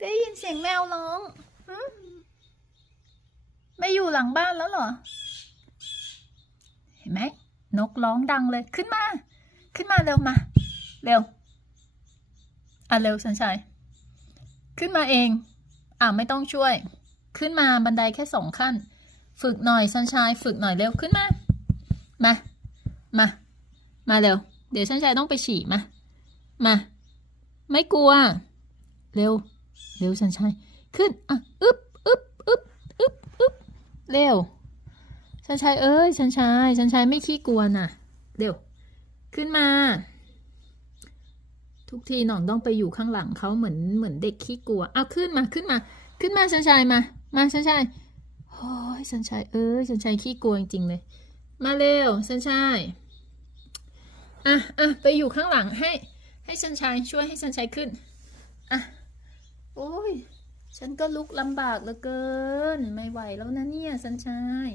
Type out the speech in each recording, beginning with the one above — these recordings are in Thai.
ได้ยินเสียงแมวร้องหึไม่อยู่หลังบ้านแล้วเหรอ เห็นไหม นกร้องดังเลย ขึ้นมา ขึ้นมาเร็วมา เร็ว อะเร็วสันชัย ขึ้นมาเอง อะไม่ต้องช่วย ขึ้นมาบันไดแค่สองขั้น ฝึกหน่อยสันชัย ฝึกหน่อยเร็วขึ้นมา มา มา มาเร็ว เดี๋ยวสันชัยต้องไปฉี่มา มา ไม่กลัว เร็ว เร็วสันชัยขึ้นอะอึ๊บอึ๊บอึ๊บอึ๊บอึ๊บเร็วชันชัยเอ้ยชันชัยชันชัยไม่ขี้กลัวน่ะ เร็ว ขึ้นมา ทุกทีหน่องต้องไปอยู่ข้างหลังเขาเหมือนเหมือนเด็กขี้กลัวเอาขึ้นมาขึ้นมา ขึ้นมาชันชัยมา มาชันชัยโอ้ยชันชัยเอ้ยชันชัยขี้กลัวจริงๆเลย มาเร็วชันชัยอะอะไปอยู่ข้างหลังให้ ให้ชันชัยช่วยให้ชันชัยขึ้น ฉันก็ลุกลำบากเหลือเกิน ไม่ไหวแล้วนะเนี่ยชันชัย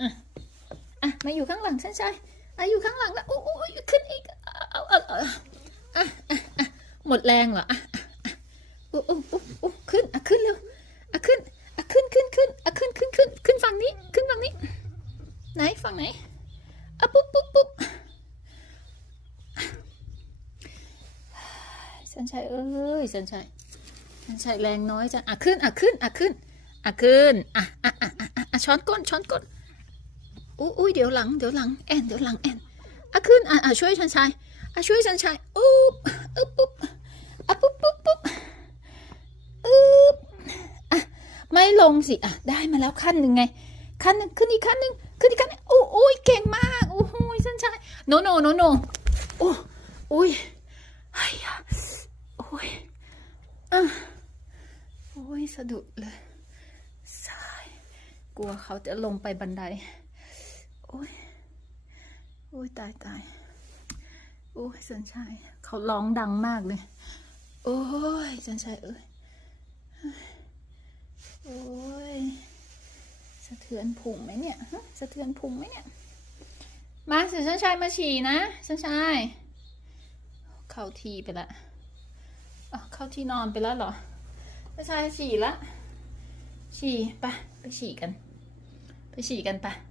อะอะมาอยู่ข้างหลังชันชัยอะอยู่ข้างหลังแล้วโอ้โอ้ยขึ้นอีกเอาเอาเอาอาอะอะอะหมดแรงเหรออะอะอะโอ้โอ้โอ้โอ้ขึ้นอะขึ้นเร็วอะขึ้นอะขึ้นขึ้นขึ้นอะขึ้นขึ้นขึ้นขึ้นฝั่งนี้ขึ้นฝั่งนี้ ไหนฝั่งไหนอะปุ๊บปุ๊บปุ๊บ สันชัยเอ้ยสันชัยสันชัยแรงน้อยจังอะขึ้นอะขึ้นอะขึ้นอะขึ้นอะอะอะอะอะช้อนก้นช้อนก้นอุ้ยอุ้ยเดี๋ยวหลังเดี๋ยวหลังแอนเดี๋ยวหลังแอนอะขึ้นอะอะช่วยชันชัยอะช่วยชันชัยอุ๊บอุ๊บปุ๊บอะปุ๊บปุ๊บปุ๊บอุ๊บอะไม่ลงสิอะได้มาแล้วขั้นหนึ่งไงขั้นหนึ่งขึ้นอีกขั้นหนึ่งขึ้นอีกขั้นหนึ่งโอ้โอ้ยเก่งมากโอ้โหชันชัยโนโนโนโนโอ้โอ้ยไอ้ยะโอ้ยอะโอ้ยสะ ดุดเลยสายกลัวเขาจะลงไปบันได โอ้ย โอ้ยตายตายโอ้ยสันชัยเขาร้องดังมากเลย โอ้ยสันชัยเอ้ยโอ้ยสะเทือนพุงไหมเนี่ยสะเทือนพุงไหมเนี่ย มาสียสันชัยมาฉี่นะสันชัยเข้าทีไปละอะเข้าที่นอนไปแล้วเหรอ สันชัยฉี่ละ ฉี่ไปไปฉี่กัน ไปฉี่กันไปะ